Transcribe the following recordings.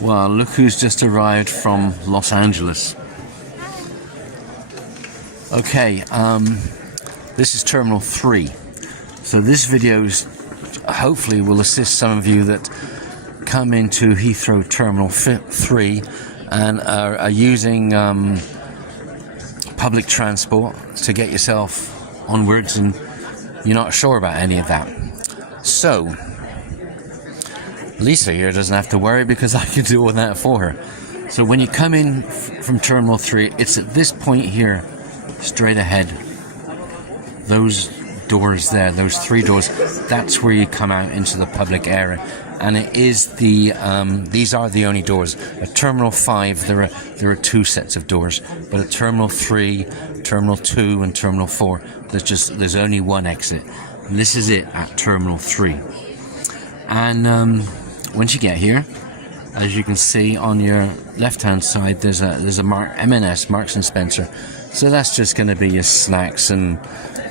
Well, look who's just arrived from Los Angeles. Okay, this is Terminal 3. So this video hopefully will assist some of you that come into Heathrow Terminal 3 and are using public transport to get yourself onwards and you're not sure about any of that. So Lisa here doesn't have to worry because I can do all that for her. So when you come in from Terminal 3, it's at this point here, straight ahead. Those doors there, those 3 doors, that's where you come out into the public area. And it is the, these are the only doors. At Terminal 5, there are 2 sets of doors. But at Terminal 3, Terminal 2 and Terminal 4, there's only 1 exit. And this is it at Terminal 3. And once you get here, as you can see on your left-hand side, there's a M&S, Marks and Spencer. So that's just going to be your snacks and,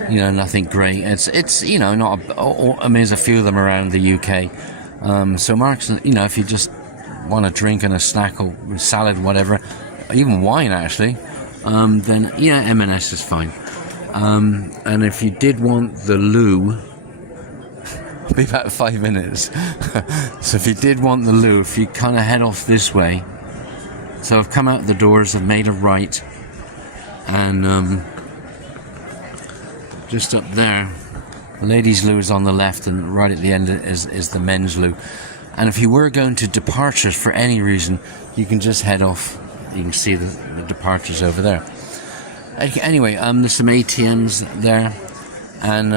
you know, nothing great. It's you know, not. I mean, there's a few of them around the UK. So Marks, you know, if you just want a drink and a snack or salad, whatever, even wine actually, then yeah, M&S is fine. And if you did want the loo, it'll be about 5 minutes. So if you did want the loo, if you kind of head off this way, so I've come out the doors, I've made a right, and just up there, the ladies' loo is on the left, and right at the end is the men's loo. And if you were going to departures for any reason, you can just head off. You can see the departures over there. Anyway, there's some ATMs there, and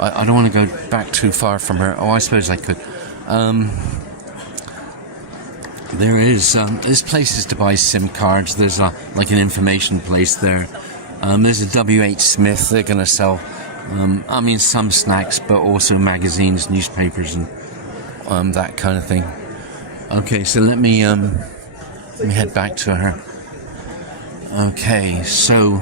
I don't want to go back too far from her. Oh, I suppose I could. There is there's places to buy SIM cards. There's like an information place there. There's a WH Smith. They're going to sell, I mean, some snacks, but also magazines, newspapers, and that kind of thing. Okay, so let me head back to her. Okay, so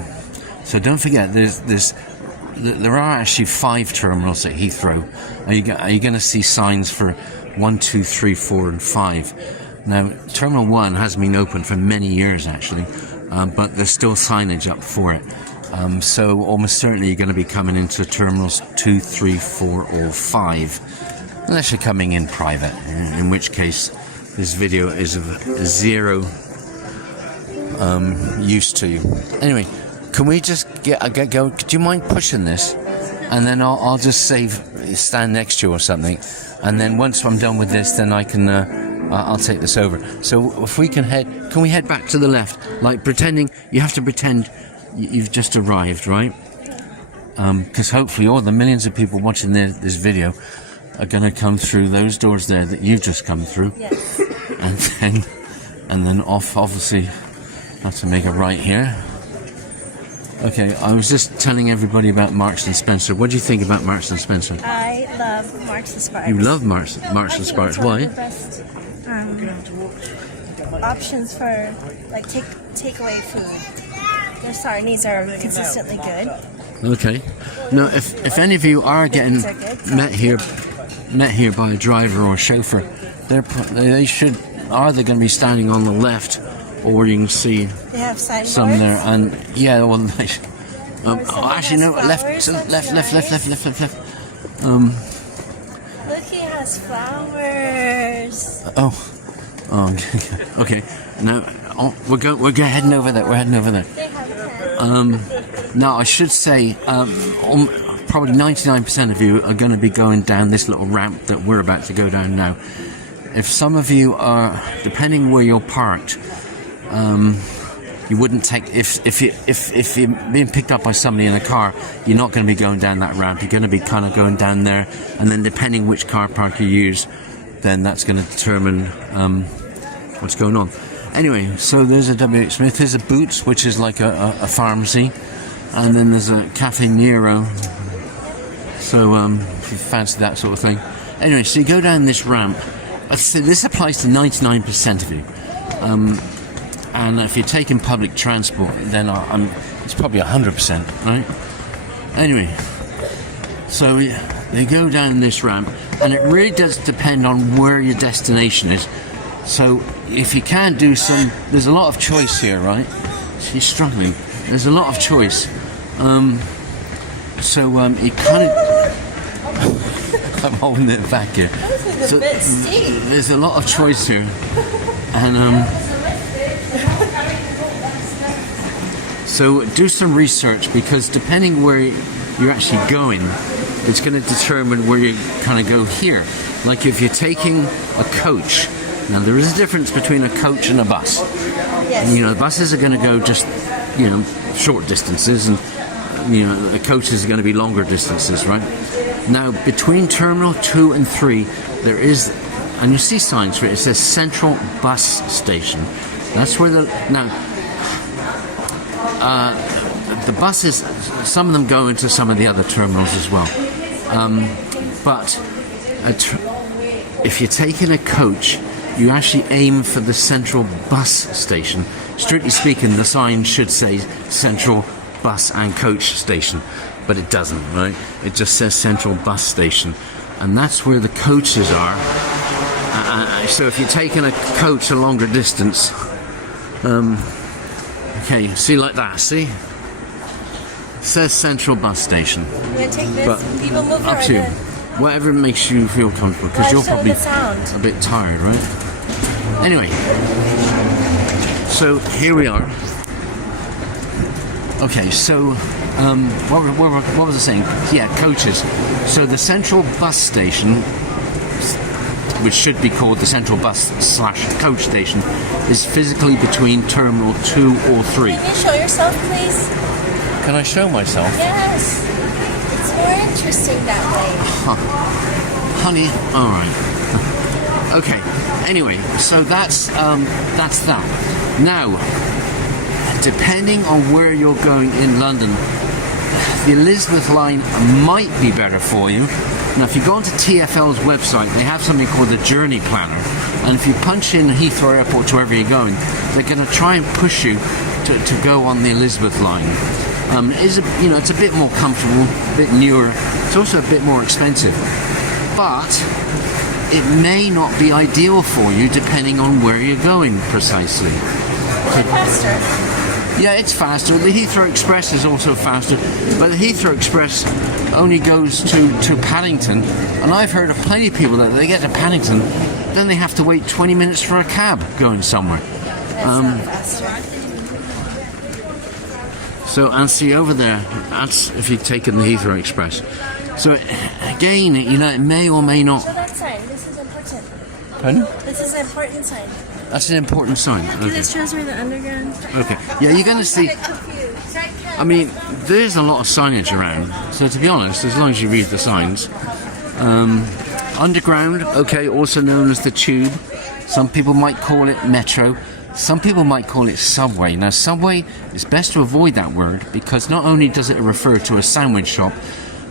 don't forget, there are actually 5 terminals at Heathrow. Are you going to see signs for 1, 2, 3, 4, and 5? Now, Terminal 1 hasn't been open for many years actually, but there's still signage up for it. So almost certainly you're going to be coming into Terminals 2, 3, 4, or 5, unless you're coming in private, in which case this video is of zero use to you. Anyway, can we just get go? Do you mind pushing this, and then I'll just stand next to you or something, and then once I'm done with this, then I can I'll take this over. So if we can we head back to the left, like pretending you have to pretend you've just arrived, right? Because hopefully all the millions of people watching this video are going to come through those doors there that you've just come through. Yes. and then off, obviously, have to make a right here. Okay, I was just telling everybody about Marks and Spencer. What do you think about Marks and Spencer? I love Marks and Sparks. You love Marks and Sparks. Why? It's one of the best options for like takeaway food. Their sardines are consistently good. Okay. Now, if any of you are getting met here by a driver or a chauffeur, they should either going to be standing on the left, or you can see they have some boards. there, and yeah, well, actually no, left. Look, he has flowers. Okay. Now we're heading over there. We're heading over there. They have Now I should say, probably 99% of you are going to be going down this little ramp that we're about to go down now. If some of you are, depending where you're parked, you wouldn't take, if you're being picked up by somebody in a car, you're not going to be going down that ramp. You're going to be kind of going down there, and then depending which car park you use, then that's going to determine what's going on. Anyway, so there's a WH Smith, there's a Boots, which is like a pharmacy, and then there's a Cafe Nero, so if you fancy that sort of thing. Anyway, so you go down this ramp. So this applies to 99% of you. And if you're taking public transport, then it's probably 100%, right? Anyway, so they go down this ramp, and it really does depend on where your destination is. So if you can do some, there's a lot of choice here, right? She's struggling. There's a lot of choice. It kind of. I'm holding it back here. So there's a lot of choice here, and so do some research, because depending where you're actually going, it's going to determine where you kind of go here. Like if you're taking a coach, now there is a difference between a coach and a bus. Yes. You know, the buses are going to go just, you know, short distances, and you know, the coaches are going to be longer distances, right? Now, between Terminal 2 and 3, there is, and you see signs for it, it says Central Bus Station. That's where the buses, some of them go into some of the other terminals as well. But if you're taking a coach, you actually aim for the Central Bus Station. Strictly speaking, the sign should say Central Bus and Coach Station, but it doesn't, right? It just says Central Bus Station, and that's where the coaches are. So if you're taking a coach a longer distance, okay, see, like that, see? It says Central Bus Station. I'm going to take this, But people move up to you. Whatever makes you feel comfortable, because you're probably a bit tired, right? Anyway, so here we are. Okay, so what was I saying? Yeah, coaches. So the Central Bus Station, which should be called the Central Bus / Coach Station, is physically between Terminal 2 or 3. Can you show yourself, please? Can I show myself? Yes. It's more interesting that way. Honey, all right. Okay. Anyway, so that's that. Now, depending on where you're going in London, the Elizabeth line might be better for you. Now, if you go onto TfL's website, they have something called the Journey Planner, and if you punch in Heathrow Airport to wherever you're going, they're going to try and push you to go on the Elizabeth line. It's a bit more comfortable, a bit newer. It's also a bit more expensive, but it may not be ideal for you depending on where you're going precisely. Faster. Yeah, it's faster. The Heathrow Express is also faster, but the Heathrow Express only goes to Paddington, and I've heard of plenty of people that they get to Paddington, then they have to wait 20 minutes for a cab going somewhere. That's not faster. So, and see over there, that's if you've taken the Heathrow Express. So, again, you know, it may or may not. Show that sign. This is important. Pardon? This is an important sign. That's an important sign. Because Okay. it shows where the underground. Okay. Yeah, you're going to see. I mean, there's a lot of signage around. So to be honest, as long as you read the signs, underground, okay, also known as the tube. Some people might call it metro. Some people might call it subway. Now, subway, it's best to avoid that word, because not only does it refer to a sandwich shop,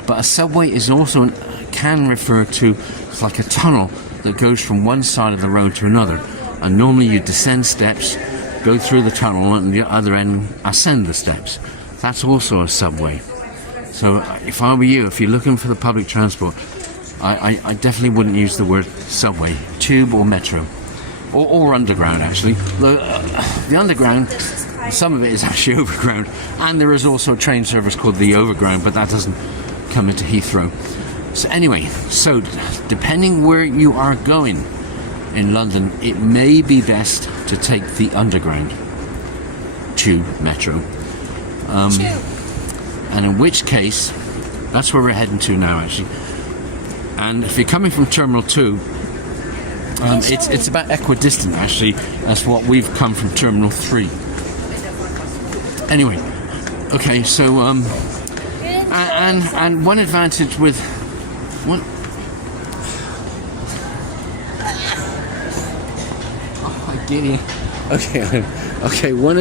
but a subway is also can refer to, it's like a tunnel that goes from one side of the road to another. And normally you descend steps, go through the tunnel, and the other end ascend the steps. That's also a subway. So if I were you, if you're looking for the public transport, I definitely wouldn't use the word subway, tube or metro. Or underground, actually. The underground, some of it is actually overground, and there is also a train service called the Overground, but that doesn't come into Heathrow. So anyway, so depending where you are going in London, it may be best to take the underground, tube, metro. And in which case, that's where we're heading to now, actually. And if you're coming from Terminal 2, it's about equidistant, actually. That's what we've come from Terminal 3. Anyway, okay, so and one advantage with one. Oh, I get you. Okay. One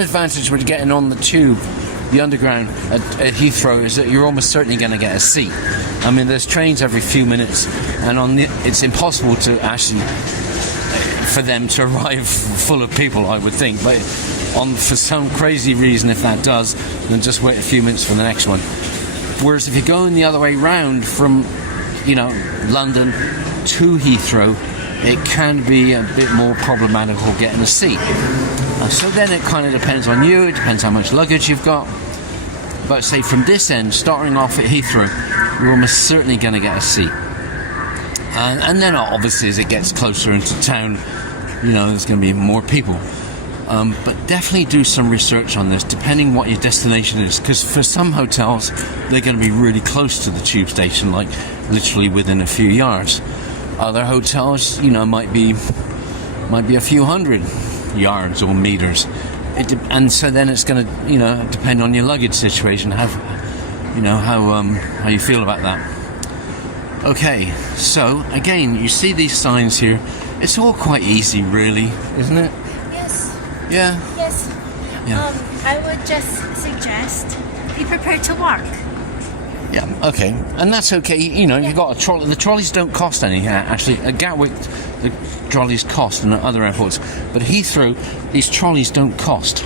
advantage with getting on the tube, the underground at Heathrow, is that you're almost certainly going to get a seat. I mean, there's trains every few minutes, and it's impossible to actually for them to arrive full of people, I would think. But for some crazy reason, if that does, then just wait a few minutes for the next one. Whereas if you're going the other way round from, London to Heathrow, it can be a bit more problematical getting a seat. So then it kind of depends on you, it depends how much luggage you've got. But say from this end, starting off at Heathrow, you're almost certainly going to get a seat. And then obviously as it gets closer into town, you know, there's going to be more people. But definitely do some research on this, depending what your destination is. Because for some hotels, they're going to be really close to the tube station, like literally within a few yards. Other hotels, you know, might be a few hundred yards or meters. And so then it's going to, you know, depend on your luggage situation, how you feel about that. Okay, so again, you see these signs here. It's all quite easy, really, isn't it? Yes. Yeah. Yes. Yeah. I would just suggest be prepared to walk. Yeah. Okay, and that's okay. You know, you've got a trolley. The trolleys don't cost any. Actually, at Gatwick, the trolleys cost, and at other airports. But Heathrow, these trolleys don't cost.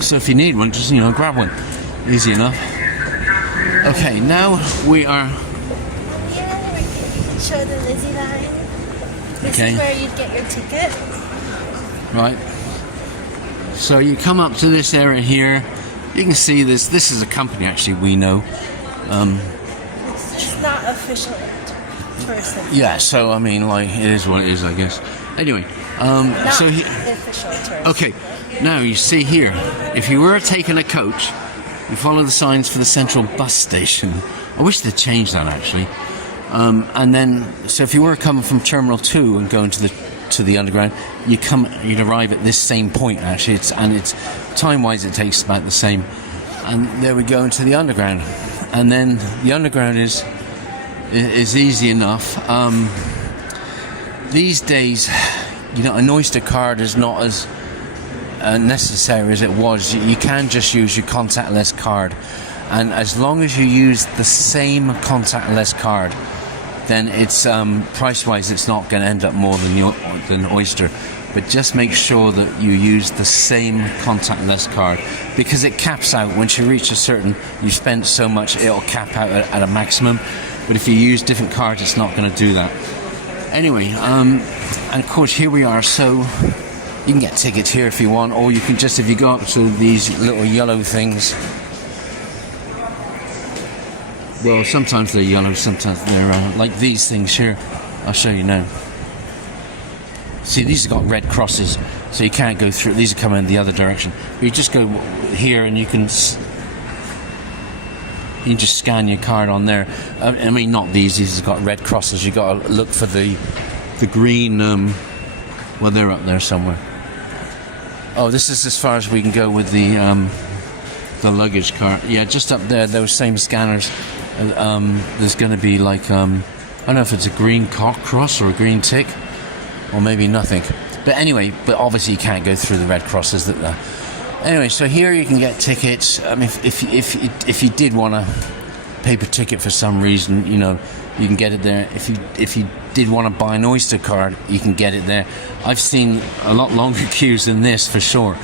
So if you need one, just grab one. Easy enough. Okay, now we are. Here we can show the Lizzie line. This is where you'd get your ticket. Right. So you come up to this area here. You can see this. This is a company actually we know. It's not official person. Yeah. So I mean, like, it is what it is, I guess. Anyway. Not so official tourist. Okay. Now you see here, if you were taking a coach, you follow the signs for the central bus station. I wish they'd changed that actually. And then, so if you were coming from Terminal 2 and going to the underground, you'd arrive at this same point actually. It's time-wise it takes about the same. And there we go into the underground. And then the underground is easy enough. These days, an Oyster card is not as necessary as it was. You can just use your contactless card, and as long as you use the same contactless card, then it's price-wise it's not going to end up more than Oyster. But just make sure that you use the same contactless card, because it caps out once you reach a certain, you spent so much, it'll cap out at a maximum. But if you use different cards, it's not going to do that. Anyway, and of course here we are. So you can get tickets here if you want, or you can just, if you go up to these little yellow things, well, sometimes they're yellow, sometimes they're like these things here. I'll show you now. See, these have got red crosses, so you can't go through. These are coming in the other direction. You just go here and you can just scan your card on there. I mean, not these have got red crosses. You've got to look for the green, well, they're up there somewhere. Oh, this is as far as we can go with the luggage cart. Yeah, just up there, those same scanners. There's going to be like, I don't know if it's a green cross or a green tick, or maybe nothing. But anyway, obviously you can't go through the red crosses. Anyway, so here you can get tickets. I mean, if you did want a paper ticket for some reason, you can get it there. If you did want to buy an Oyster card, you can get it there. I've seen a lot longer queues than this for sure,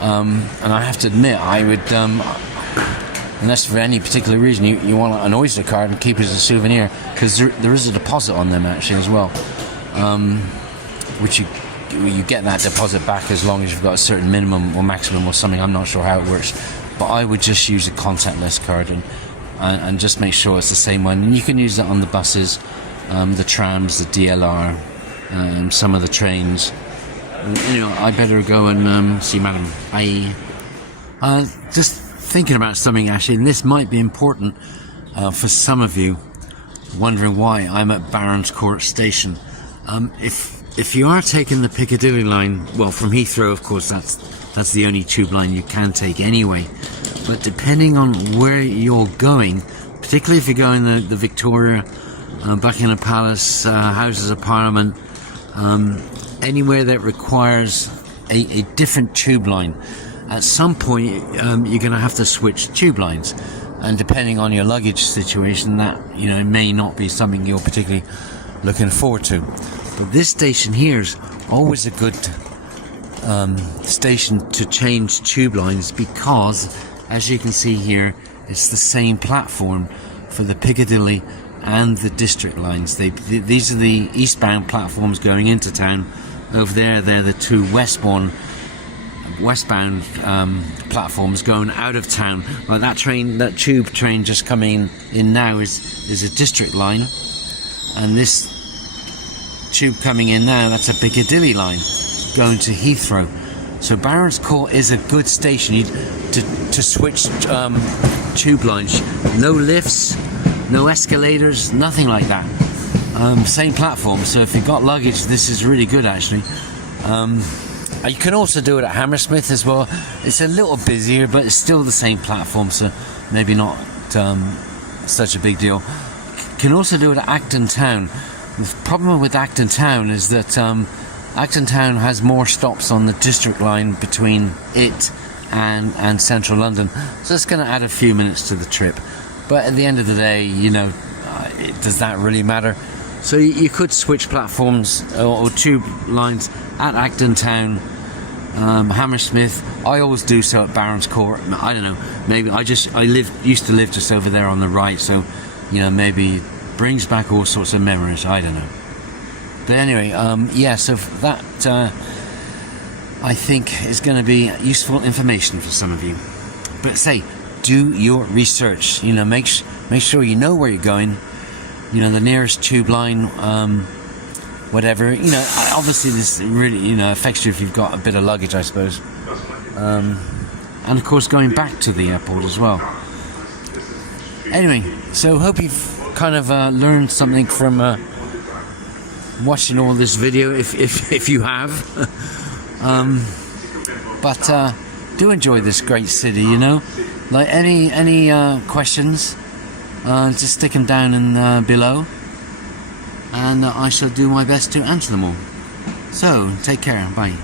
and I have to admit, I would, unless for any particular reason you want an Oyster card and keep it as a souvenir, because there is a deposit on them actually as well, which you get that deposit back as long as you've got a certain minimum or maximum or something. I'm not sure how it works, but I would just use a contactless card and just make sure it's the same one. And you can use that on the buses, the trams, the DLR, some of the trains. I better go and see Madam. Just thinking about something actually, and this might be important for some of you wondering why I'm at Barons Court Station. If you are taking the Piccadilly line, well, from Heathrow, of course, that's the only tube line you can take anyway. But depending on where you're going, particularly if you're going the Victoria, Buckingham Palace, Houses of Parliament, anywhere that requires a different tube line, at some point you're going to have to switch tube lines. And depending on your luggage situation, that it may not be something you're particularly looking forward to. But this station here is always a good station to change tube lines, because, as you can see here, it's the same platform for the Piccadilly and the district lines. These are the eastbound platforms going into town. Over there, they're the two westbound platforms going out of town. Like that tube train just coming in now is a district line, and this tube coming in now, that's a Piccadilly line going to Heathrow. So Barons Court is a good station to switch tube lines. No lifts, no escalators, nothing like that. Same platform, so if you've got luggage, this is really good actually. You can also do it at Hammersmith as well. It's a little busier, but it's still the same platform, so maybe not such a big deal. You can also do it at Acton Town. The problem with Acton Town is that Acton Town has more stops on the district line between it and central London, so it's going to add a few minutes to the trip. But at the end of the day, you know, does that really matter? So you could switch platforms or tube lines at Acton Town, Hammersmith. I always do so at Barons Court. I don't know, maybe used to live just over there on the right, so you know, maybe brings back all sorts of memories. I don't know. But anyway, yeah, so that I think is going to be useful information for some of you. But say, do your research. You know, make sure you know where you're going. You know, the nearest tube line, whatever. You know, obviously this really, you know, affects you if you've got a bit of luggage, I suppose. And of course, going back to the airport as well. Anyway, so hope you've kind of learned something from watching all this video, if you have. But do enjoy this great city, you know. Like any questions, just stick them down in below, and I shall do my best to answer them all. So take care, bye.